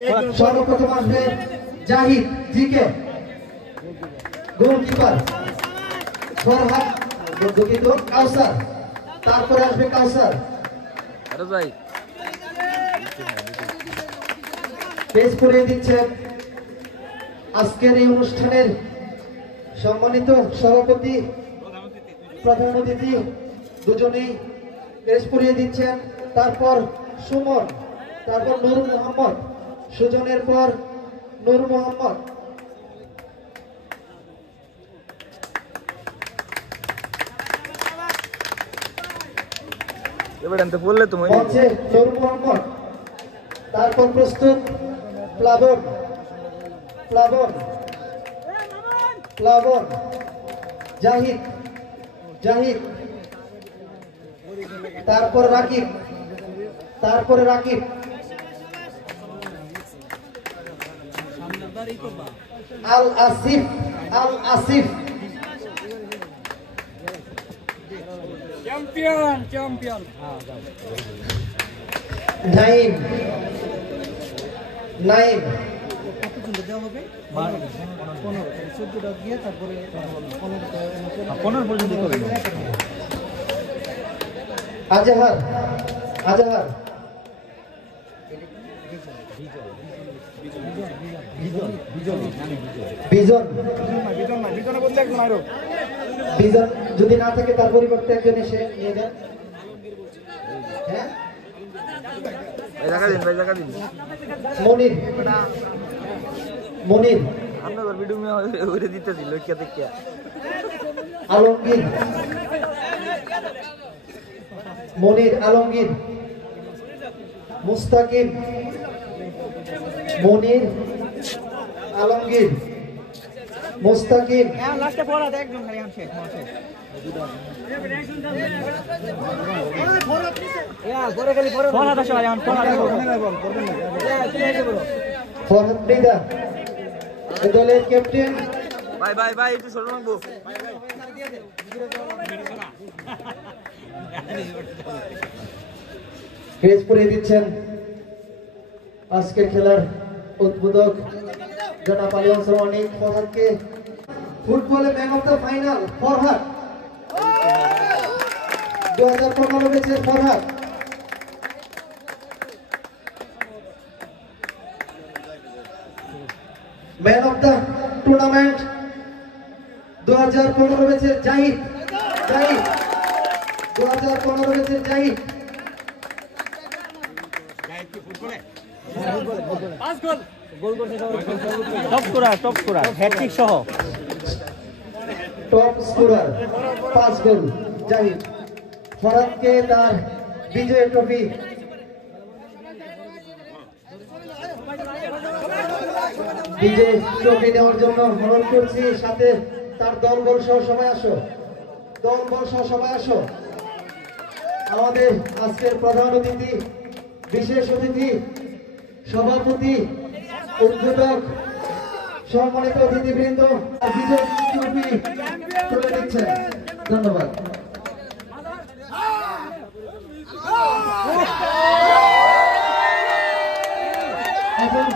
সর্বপ্রথম আসবে Zahid GK, goalkeeper Farhad দুঃখিত কাউসার, তারপরে আসবে কাউসার। পেজ পড়িয়ে দিচ্ছেন আজকের এই অনুষ্ঠানের সম্মানিত সভাপতি, প্রধান অতিথি দুজনেই পেজ পড়িয়ে দিচ্ছেন। তারপর সুমন, তারপর নূর মোহাম্মদ, সুজনের পর নূর মোহাম্মদ। নূর মোহাম্মদ, তারপর প্রস্তুত প্লাবন, প্লাবন, প্লাবন, জাহিদ, জাহিদ, তারপর রাকিব, তারপরে রাকিব, আল আসিফ, আল আসিফ, চ্যাম্পিয়ন, চ্যাম্পিয়ন, নাইম, নাইম, আজহার, আজহার, বিজন, বিজন যদি না থাকে তার পরিবর্তে একজন এসে নিয়ে যান। হ্যাঁ, মনির, মনির, আলমগীর, মনির, আলমগীর, মুস্তাকিম, মনির, আলমগীর, মুস্তাকিম, ফরহাদ মৃধা দলের ক্যাপ্টেন। ভাই ভাই ভাই একটু ছোট লাগবো। ক্রেজ পড়িয়ে দিচ্ছেন আজকের খেলার উদ্বোধক জনাব আলী আনসারী ফরহাদকে। ফুটবলে man of the final Farhad, 2015 ব্যাচের Farhad. Man of the tournament 2015 ব্যাচের জাহিদ, জাহিদ, 2015 ব্যাচের Zahid. Top scorer, top scorer, hat trick সহ টপ স্কোরার 5 গোল জাহিদ। ফরহাদকে তার বিজয় ট্রফি বিজয় ট্রফি নেওয়ার জন্য অনুরোধ করছি। সাথে তার দল বল সহ সবাই আসো, দল বল সহ সবাই আসো। আমাদের আজকের প্রধান অতিথি, বিশেষ অতিথি, সভাপতি, উদ্বোধক, সম্মানিত অতিথিবৃন্দ বিজয় ট্রফি তুলে দিচ্ছেন। ধন্যবাদ। এখন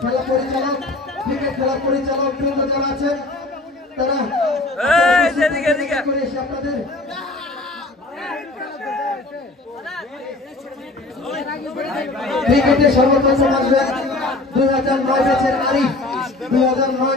খেলা পরিচালক, ক্রিকেট খেলা পরিচালক বৃন্দ যারা আছেন তারা আপনাদের ক্রিকেটে সর্বপ্রথম আসবেন 2009 ব্যাচের আরিফ, 2009